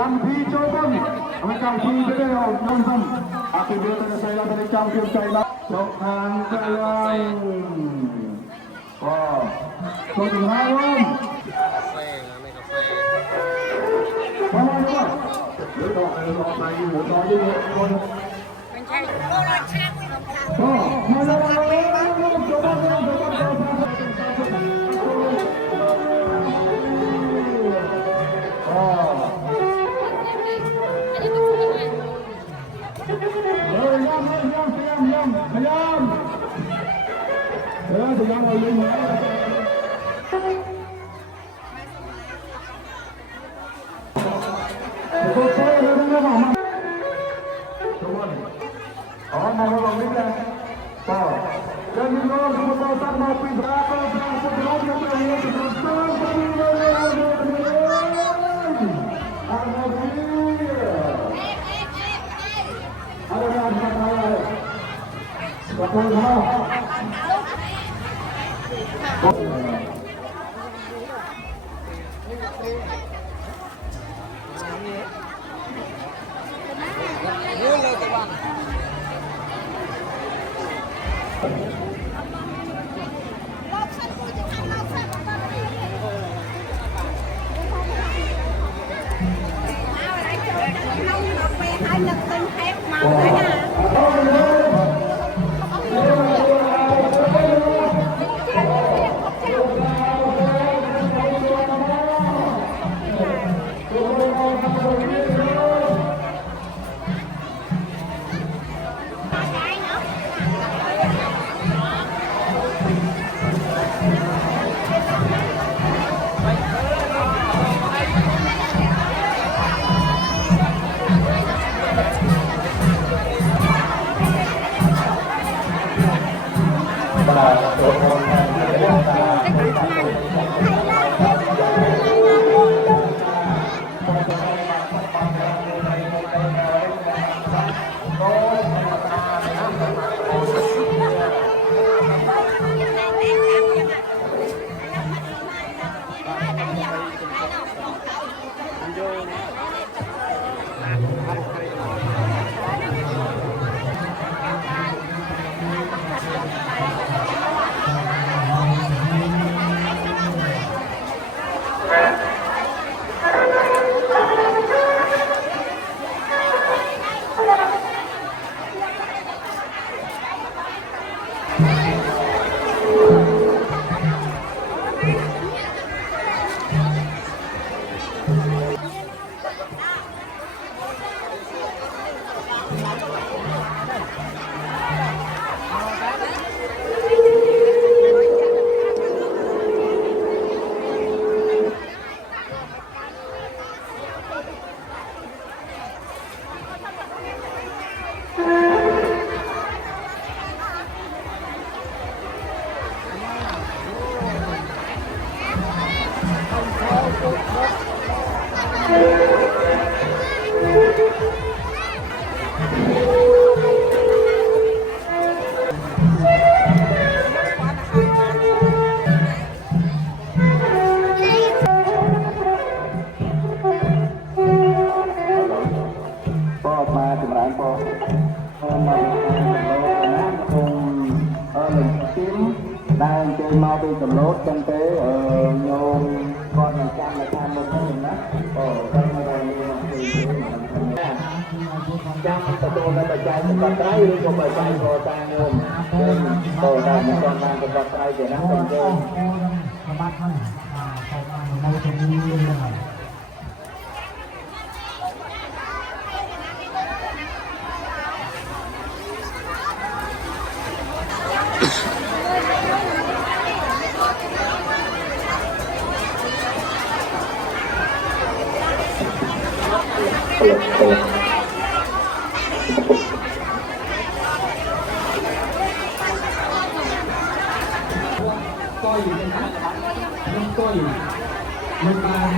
កម្មវិធីចូលរួមហើយកម្មវិធីទៅដល់ខ្ញុំអភិវឌ្ឍទៅស្អីដល់ទៅចាំខ្ញុំចៃដល់ចូលខាងទៅហើយអូចូលទៅហើយបងមកមកយកដល់ឲ្យរកបាយយូរដល់យូរបងមិនឆាអូមកដល់ចូលJangan oleh mana? Betul saya ada nama. Cuman, orang mau orang ni kan? Tahu. Dan juga semua tak mau pindah ke sebelum yang ini betul. đang chơi mau đi cầm lốt chân tế nhôm con là trăm là tham một cái đó trong này trăm tao tôi đã chạy một con trái đi không phải chạy rồi ta nhôm tôi đang một con mang một con trái để nắm cầm chơi coi gì trên đó không coi gì mình làm